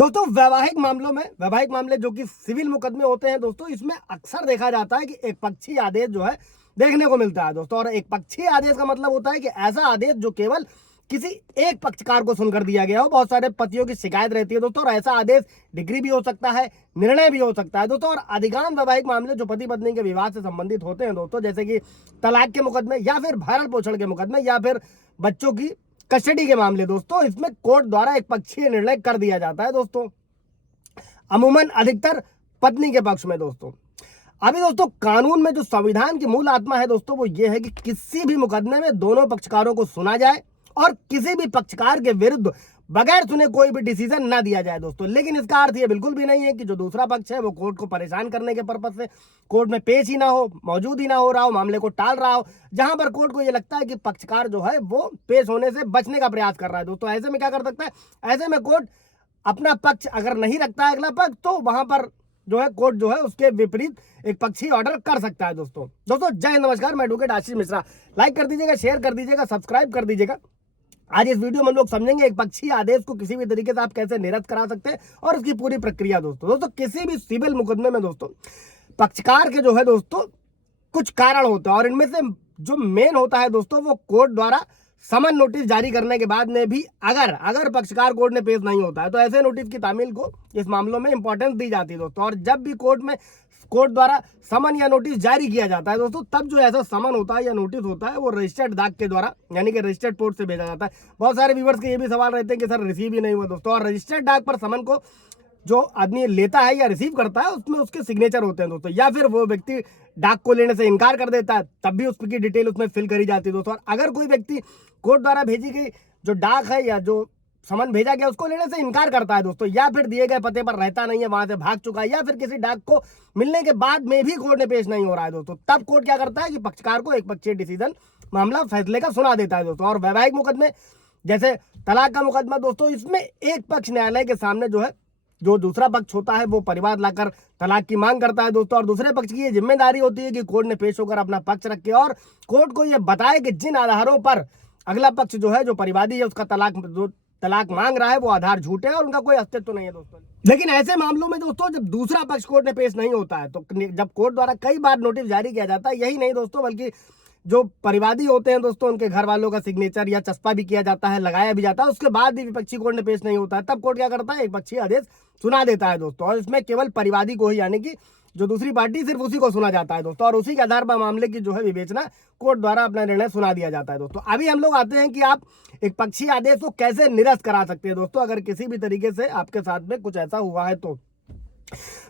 दोस्तों वैवाहिक मामले जो कि सिविल मुकदमे होते हैं दोस्तों, इसमें अक्सर देखा जाता है कि एक पक्षी आदेश जो है देखने को मिलता है दोस्तों। और एक पक्षी आदेश का मतलब होता है कि ऐसा आदेश जो केवल किसी एक पक्षकार को सुनकर दिया गया हो। बहुत सारे पतियों की शिकायत रहती है दोस्तों, और ऐसा आदेश डिग्री भी हो सकता है, निर्णय भी हो सकता है दोस्तों। और अधिकांश वैवाहिक मामले जो पति पत्नी के विवाह से संबंधित होते हैं दोस्तों, जैसे कि तलाक के मुकदमे या फिर भरण पोषण के मुकदमे या फिर बच्चों की कस्टडी के मामले दोस्तों, इसमें कोर्ट द्वारा एक पक्षीय निर्णय कर दिया जाता है दोस्तों, अमूमन अधिकतर पत्नी के पक्ष में दोस्तों। अभी दोस्तों कानून में जो संविधान की मूल आत्मा है दोस्तों, वो ये है कि किसी भी मुकदमे में दोनों पक्षकारों को सुना जाए और किसी भी पक्षकार के विरुद्ध बगैर सुने कोई भी डिसीजन ना दिया जाए दोस्तों। लेकिन इसका अर्थ ये बिल्कुल भी नहीं है कि जो दूसरा पक्ष है वो कोर्ट को परेशान करने के पर्पज से कोर्ट में पेश ही ना हो, मौजूद ही ना हो रहा हो, मामले को टाल रहा हो। जहां पर कोर्ट को ये लगता है कि पक्षकार जो है वो पेश होने से बचने का प्रयास कर रहा है दोस्तों, ऐसे में क्या कर सकता है, ऐसे में कोर्ट अपना पक्ष अगर नहीं रखता है अगला पक्ष, तो वहां पर जो है कोर्ट जो है उसके विपरीत एक पक्षी ऑर्डर कर सकता है दोस्तों। जय हिंद, नमस्कार, मैं एडवोकेट आशीष मिश्रा। लाइक कर दीजिएगा, शेयर कर दीजिएगा, सब्सक्राइब कर दीजिएगा। आज इस वीडियो में हम लोग समझेंगे एक पक्षी आदेश को किसी भी तरीके से आप कैसे निरस्त करा सकते हैं और उसकी पूरी प्रक्रिया दोस्तों। किसी भी सिविल मुकदमे में दोस्तों पक्षकार के जो है दोस्तों कुछ कारण होते हैं, और इनमें से जो मेन होता है दोस्तों वो कोर्ट द्वारा समन नोटिस जारी करने के बाद में भी अगर पक्षकार कोर्ट ने पेश नहीं होता है, तो ऐसे नोटिस की तामील को इस मामलों में इंपॉर्टेंस दी जाती है दोस्तों। और जब भी कोर्ट द्वारा समन या नोटिस जारी किया जाता है दोस्तों, तब जो ऐसा समन होता है या नोटिस होता है वो रजिस्टर्ड डाक के द्वारा यानी कि रजिस्टर्ड पोस्ट से भेजा जाता है। बहुत सारे व्यूअर्स के ये भी सवाल रहते हैं कि सर रिसीव ही नहीं हुआ दोस्तों। और रजिस्टर्ड डाक पर समन को जो आदमी लेता है या रिसीव करता है उसमें उसके सिग्नेचर होते हैं दोस्तों, या फिर वो व्यक्ति डाक को लेने से इनकार कर देता है तब भी उसकी डिटेल उसमें फिल करी जाती है दोस्तों। और अगर कोई व्यक्ति कोर्ट द्वारा भेजी गई जो डाक है या जो समन भेजा गया उसको लेने से इनकार करता है दोस्तों, या फिर दिए गए पते पर रहता नहीं है, वहां से भाग चुका है, या फिर किसी डाक को मिलने के बाद में भी कोर्ट में पेश नहीं हो रहा है दोस्तों, तब कोर्ट क्या करता है कि पक्षकार को एक पक्षीय डिसीजन मामला फैसले का सुना देता है दोस्तों। और वैवाहिक मुकदमे जैसे तलाक का मुकदमा दोस्तों, इसमें एक पक्ष न्यायालय के सामने जो है जो दूसरा पक्ष होता है वो परिवार लाकर तलाक की मांग करता है दोस्तों, और दूसरे पक्ष की ये जिम्मेदारी होती है कि कोर्ट ने पेश होकर अपना पक्ष रखे और कोर्ट को ये बताए कि जिन आधारों पर अगला पक्ष जो है जो परिवादी है उसका तलाक मांग रहा है वो आधार झूठे हैं और उनका कोई अस्तित्व नहीं है दोस्तों। लेकिन ऐसे मामलों में दोस्तों जब दूसरा पक्ष कोर्ट में पेश नहीं होता है, तो जब कोर्ट द्वारा कई बार नोटिस जारी किया जाता है, यही नहीं दोस्तों बल्कि जो परिवादी होते हैं दोस्तों उनके घर वालों का सिग्नेचर या चस्पा भी किया जाता है, लगाया भी जाता है, उसके बाद भी विपक्षी कोर्ट ने पेश नहीं होता है, तब कोर्ट क्या करता है, एक पक्षीय आदेश सुना देता है दोस्तों। और इसमें केवल परिवादी को ही यानी कि जो दूसरी पार्टी सिर्फ उसी को सुना जाता है दोस्तों, और उसी के आधार पर मामले की जो है विवेचना कोर्ट द्वारा अपना निर्णय सुना दिया जाता है दोस्तों। अभी हम लोग आते हैं कि आप एक पक्षीय आदेश को कैसे निरस्त करा सकते हैं दोस्तों, अगर किसी भी तरीके से आपके साथ में कुछ ऐसा हुआ है तो।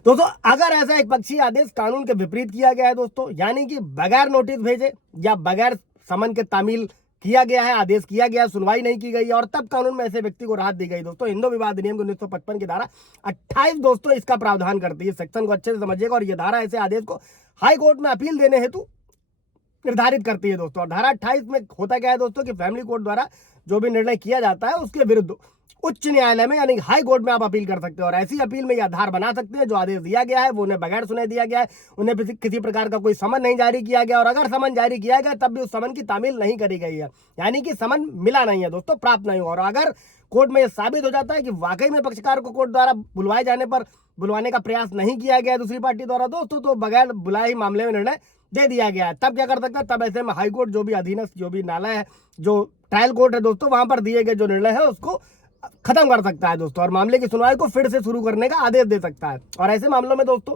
दोस्तों अगर ऐसा एक पक्षीय आदेश कानून के विपरीत किया गया है दोस्तों, यानी कि बगैर नोटिस भेजे या बगैर समन के तामील किया गया है, आदेश किया गया, सुनवाई नहीं की गई और तब कानून में ऐसे व्यक्ति को राहत दी गई दोस्तों, हिंदू विवाह अधिनियम 1955 की धारा 28 दोस्तों इसका प्रावधान करती है। सेक्शन को अच्छे से समझिएगा, और यह धारा ऐसे आदेश को हाई कोर्ट में अपील देने हेतु निर्धारित करती है दोस्तों। और धारा 28 में होता क्या है दोस्तों कि फैमिली कोर्ट द्वारा जो भी निर्णय किया जाता है उसके विरुद्ध उच्च न्यायालय में यानी हाई कोर्ट में आप अपील कर सकते हो, और ऐसी अपील में यह आधार बना सकते हैं जो आदेश दिया गया है वो उन्हें बगैर सुने दिया गया है, उन्हें किसी प्रकार का कोई समन नहीं जारी किया गया, और अगर समन जारी किया गया तब भी उस समन की तामील नहीं करी गई है, यानी कि समन मिला नहीं है दोस्तों, प्राप्त नहीं हुआ। और अगर कोर्ट में यह साबित हो जाता है कि वाकई में पक्षकार को कोर्ट द्वारा बुलवाए जाने पर बुलवाने का प्रयास नहीं किया गया दूसरी पार्टी द्वारा दोस्तों, तो बगैर बुलाए ही मामले में निर्णय दे दिया गया है, तब क्या कर सकता है, तब ऐसे में हाई कोर्ट जो भी अधीनस्थ जो भी न्यायालय है, जो ट्रायल कोर्ट है दोस्तों, वहां पर दिए गए जो निर्णय है उसको खत्म कर सकता है दोस्तों, और मामले की सुनवाई को फिर से शुरू करने का आदेश दे सकता है। और ऐसे मामलों में दोस्तों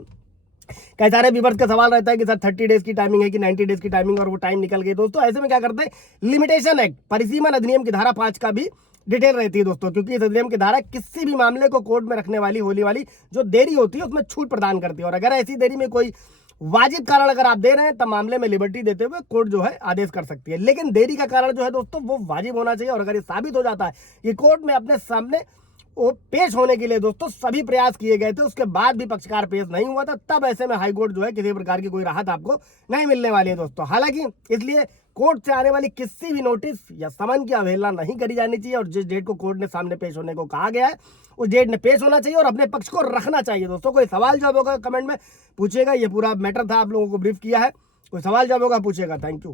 कई सारे व्यूअर्स का सवाल रहता है कि सर 30 डेज की टाइमिंग है कि 90 डेज की टाइमिंग, और वो टाइम निकल गई दोस्तों। ऐसे में क्या करते हैं, लिमिटेशन एक्ट परिसीमन अधिनियम की धारा 5 का भी डिटेल रहती है दोस्तों, क्योंकि इस अधिनियम की धारा किसी भी मामले को कोर्ट में रखने वाली होने वाली जो देरी होती है उसमें छूट प्रदान करती है, और अगर ऐसी देरी में कोई वाजिब कारण अगर आप दे रहे हैं तब मामले में लिबर्टी देते हुए कोर्ट जो है आदेश कर सकती है। लेकिन देरी का कारण जो है दोस्तों वो वाजिब होना चाहिए, और अगर ये साबित हो जाता है कि कोर्ट में अपने सामने वो पेश होने के लिए दोस्तों सभी प्रयास किए गए थे, उसके बाद भी पक्षकार पेश नहीं हुआ था, तब ऐसे में हाई कोर्ट जो है किसी प्रकार की कोई राहत आपको नहीं मिलने वाली है दोस्तों। हालांकि इसलिए कोर्ट से आने वाली किसी भी नोटिस या समन की अवहेलना नहीं करी जानी चाहिए, और जिस डेट को कोर्ट ने सामने पेश होने को कहा गया है उस डेट में पेश होना चाहिए और अपने पक्ष को रखना चाहिए दोस्तों। कोई सवाल जवाब होगा कमेंट में पूछिएगा, ये पूरा मैटर था आप लोगों को ब्रीफ किया है, कोई सवाल जवाब होगा पूछिएगा। Thank you.